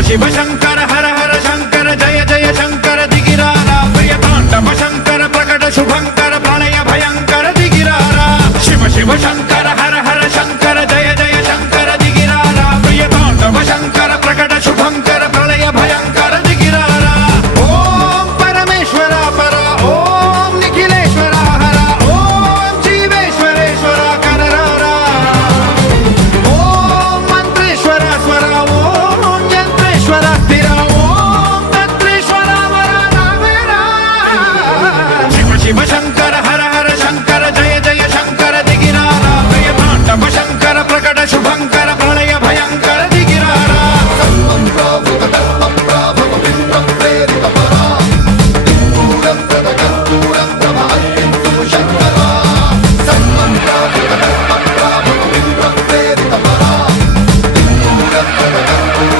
शिव शंकर हर हर शंकर जय जय शंकर दिगिरारा प्रिय तांडव शंकर प्रकट शुभंकर प्रणय भयंकर दिगिरारा शिव शिव शंकर